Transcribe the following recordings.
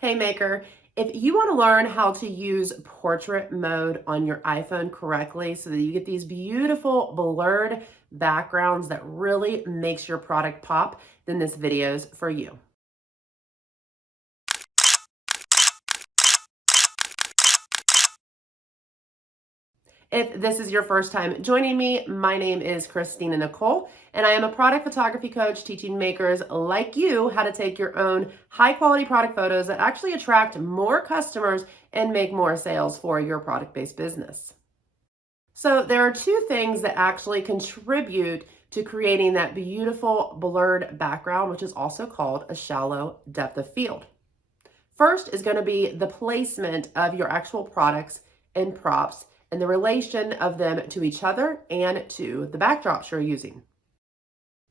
Hey Maker, if you want to learn how to use portrait mode on your iPhone correctly so that you get these beautiful blurred backgrounds that really makes your product pop, then this video is for you. If this is your first time joining me, my name is Christina Nicole, and I am a product photography coach teaching makers like you how to take your own high quality product photos that actually attract more customers and make more sales for your product-based business. So there are two things that actually contribute to creating that beautiful blurred background, which is also called a shallow depth of field. First is going to be the placement of your actual products and props and the relation of them to each other and to the backdrops you're using.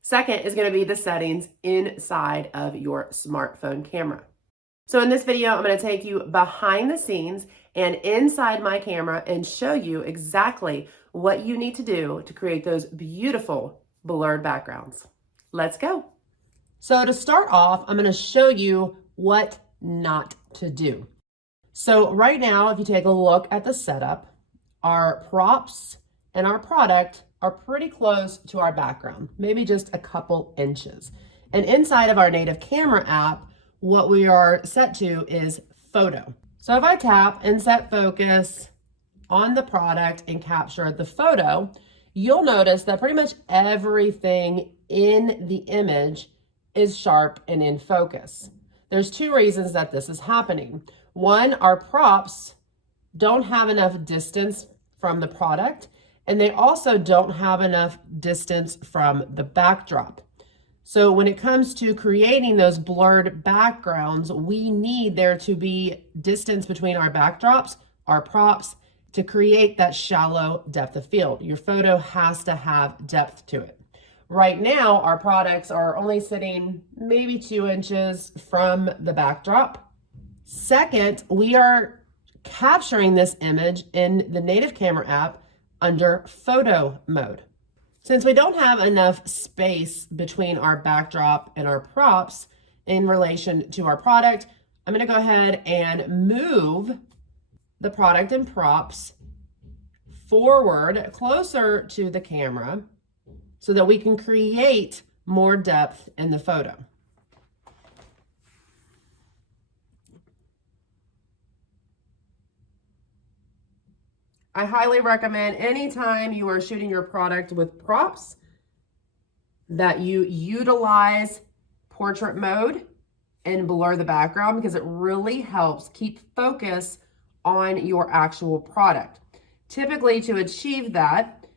Second is going to be the settings inside of your smartphone camera. So in this video, I'm going to take you behind the scenes and inside my camera and show you exactly what you need to do to create those beautiful blurred backgrounds. Let's go. So to start off, I'm going to show you what not to do. So right now, if you take a look at the setup, our props and our product are pretty close to our background, maybe just a couple inches. And inside of our native camera app, what we are set to is photo. So if I tap and set focus on the product and capture the photo, you'll notice that pretty much everything in the image is sharp and in focus. There's two reasons that this is happening. One, our props don't have enough distance from the product, and they also don't have enough distance from the backdrop. So when it comes to creating those blurred backgrounds, we need there to be distance between our backdrops, our props, to create that shallow depth of field. Your photo has to have depth to it. Right now, our products are only sitting maybe 2 inches from the backdrop. Second, we are capturing this image in the native camera app under photo mode. Since we don't have enough space between our backdrop and our props in relation to our product, I'm going to go ahead and move the product and props forward closer to the camera so that we can create more depth in the photo. I highly recommend anytime you are shooting your product with props that you utilize portrait mode and blur the background, because it really helps keep focus on your actual product. Typically, to achieve that,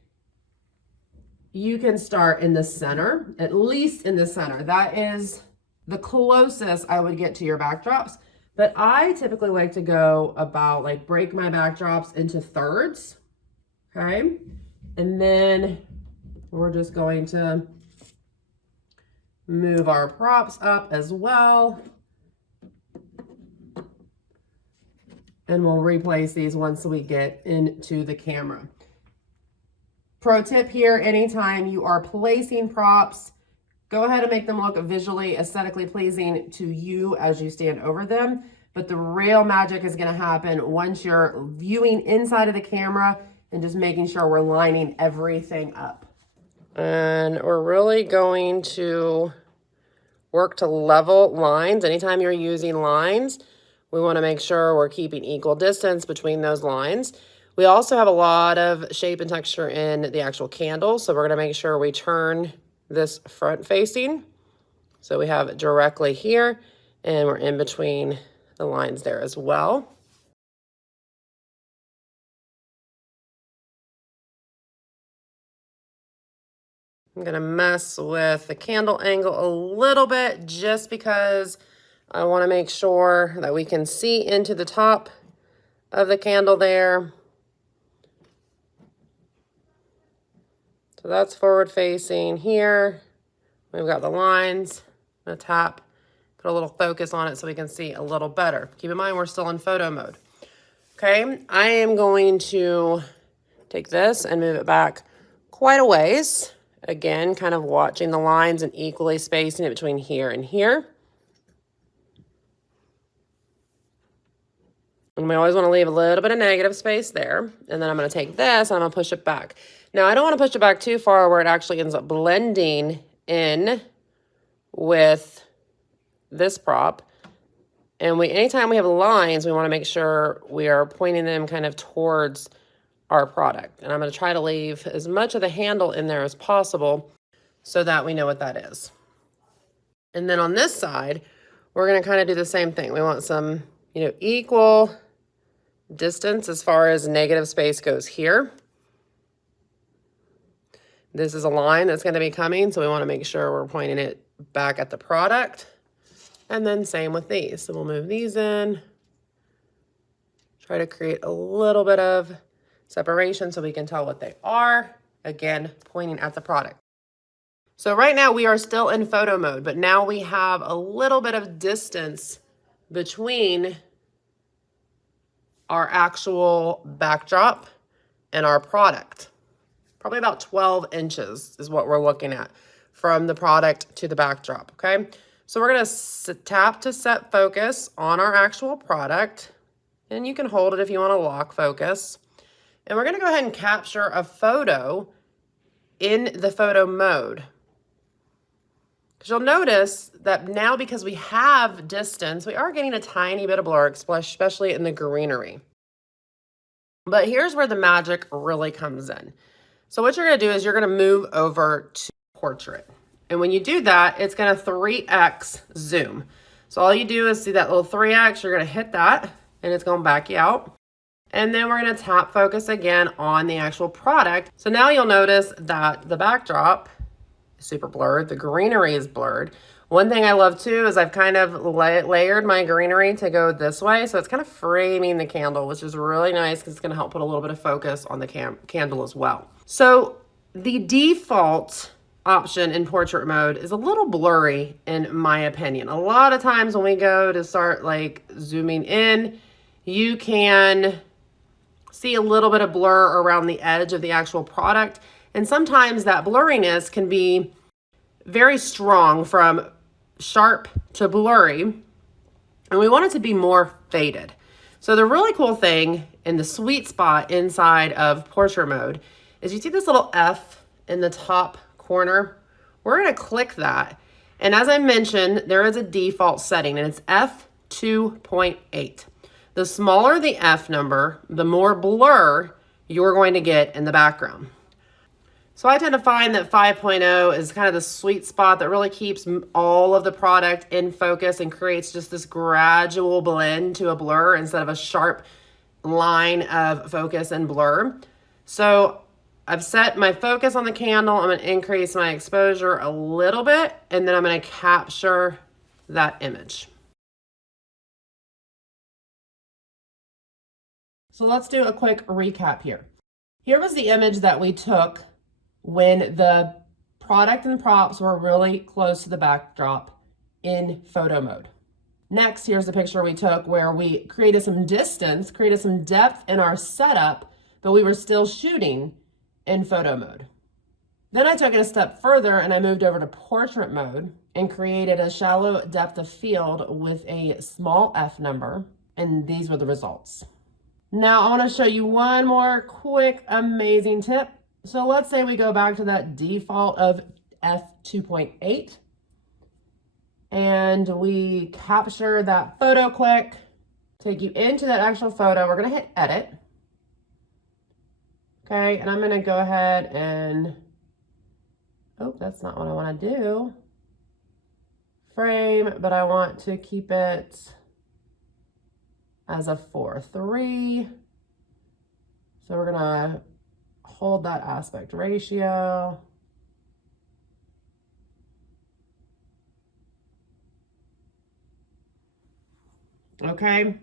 you can start in the center, at least in the center. That is the closest I would get to your backdrops. But I typically like to go about, like, break my backdrops into thirds, okay? And then we're just going to move our props up as well. And we'll replace these once we get into the camera. Pro tip here, anytime you are placing props, go ahead and make them look visually, aesthetically pleasing to you as you stand over them. But the real magic is going to happen once you're viewing inside of the camera and just making sure we're lining everything up. And we're really going to work to level lines. Anytime you're using lines, we want to make sure we're keeping equal distance between those lines. We also have a lot of shape and texture in the actual candle, so we're going to make sure we turn this front facing. So we have it directly here, and we're in between the lines there as well. I'm going to mess with the candle angle a little bit just because I want to make sure that we can see into the top of the candle there. So that's forward facing here. We've got the lines. I'm going to tap, put a little focus on it so we can see a little better. Keep in mind, we're still in photo mode. Okay, I am going to take this and move it back quite a ways. Again, kind of watching the lines and equally spacing it between here and here. And we always want to leave a little bit of negative space there. And then I'm going to take this and I'm going to push it back. Now, I don't want to push it back too far where it actually ends up blending in with this prop. And anytime we have lines, we want to make sure we are pointing them kind of towards our product. And I'm going to try to leave as much of the handle in there as possible so that we know what that is. And then on this side, we're going to kind of do the same thing. We want some, equal distance as far as negative space goes here. This is a line that's going to be coming, so we want to make sure we're pointing it back at the product. And then same with these. So we'll move these in. Try to create a little bit of separation so we can tell what they are. Again, pointing at the product. So right now we are still in photo mode, but now we have a little bit of distance between our actual backdrop and our product. Probably about 12 inches is what we're looking at from the product to the backdrop, okay? So we're gonna tap to set focus on our actual product, and you can hold it if you wanna lock focus. And we're gonna go ahead and capture a photo in the photo mode. Because you'll notice that now, because we have distance, we are getting a tiny bit of blur, especially in the greenery. But here's where the magic really comes in. So what you're going to do is you're going to move over to portrait. And when you do that, it's going to 3x zoom. So all you do is see that little 3x, you're going to hit that, and it's going to back you out. And then we're going to tap focus again on the actual product. So now you'll notice that the backdrop super blurred. The greenery is blurred. One thing I love too is I've kind of layered my greenery to go this way. So it's kind of framing the candle, which is really nice because it's going to help put a little bit of focus on the candle as well. So the default option in portrait mode is a little blurry in my opinion. A lot of times when we go to start like zooming in, you can see a little bit of blur around the edge of the actual product. And sometimes that blurriness can be very strong from sharp to blurry. And we want it to be more faded. So the really cool thing in the sweet spot inside of portrait mode is you see this little F in the top corner. We're going to click that. And as I mentioned, there is a default setting and it's f2.8. The smaller the F number, the more blur you're going to get in the background. So I tend to find that 5.0 is kind of the sweet spot that really keeps all of the product in focus and creates just this gradual blend to a blur instead of a sharp line of focus and blur. So I've set my focus on the candle. I'm going to increase my exposure a little bit, and then I'm going to capture that image. So let's do a quick recap here. Here was the image that we took when the product and props were really close to the backdrop in photo mode. Next, here's the picture we took where we created some distance, created some depth in our setup, but we were still shooting in photo mode. Then I took it a step further and I moved over to portrait mode and created a shallow depth of field with a small F number, and these were the results. Now I want to show you one more quick amazing tip. So let's say we go back to that default of f2.8 and we capture that photo quick, take you into that actual photo. We're going to hit edit. Okay, and I'm going to go ahead and, oh, that's not what I want to do. Frame, but I want to keep it as a 4:3. So we're going to hold that aspect ratio. Okay.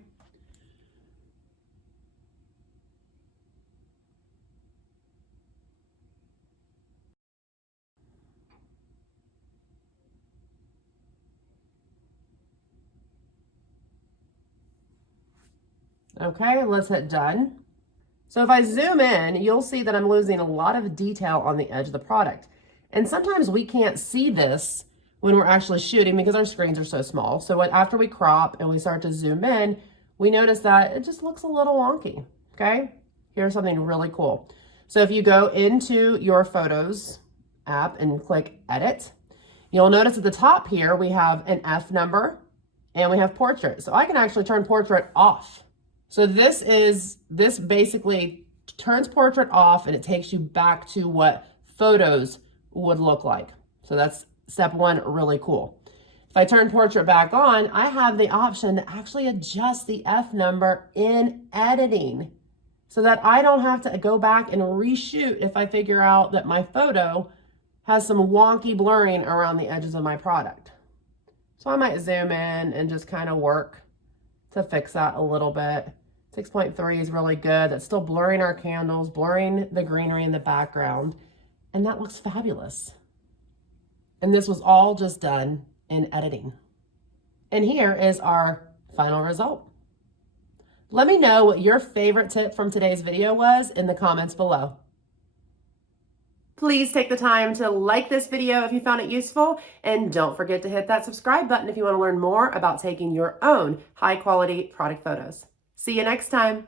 Okay, let's hit done. So if I zoom in, you'll see that I'm losing a lot of detail on the edge of the product. And sometimes we can't see this when we're actually shooting because our screens are so small. So after we crop and we start to zoom in, we notice that it just looks a little wonky, okay? Here's something really cool. So if you go into your Photos app and click Edit, you'll notice at the top here, we have an F number and we have Portrait. So I can actually turn Portrait off. So this basically turns Portrait off and it takes you back to what Photos would look like. So that's step one, really cool. If I turn Portrait back on, I have the option to actually adjust the F number in editing so that I don't have to go back and reshoot if I figure out that my photo has some wonky blurring around the edges of my product. So I might zoom in and just kind of work to fix that a little bit. 6.3 is really good. That's still blurring our candles, blurring the greenery in the background, and that looks fabulous. And this was all just done in editing. And here is our final result. Let me know what your favorite tip from today's video was in the comments below. Please take the time to like this video if you found it useful, and don't forget to hit that subscribe button if you want to learn more about taking your own high quality product photos. See you next time.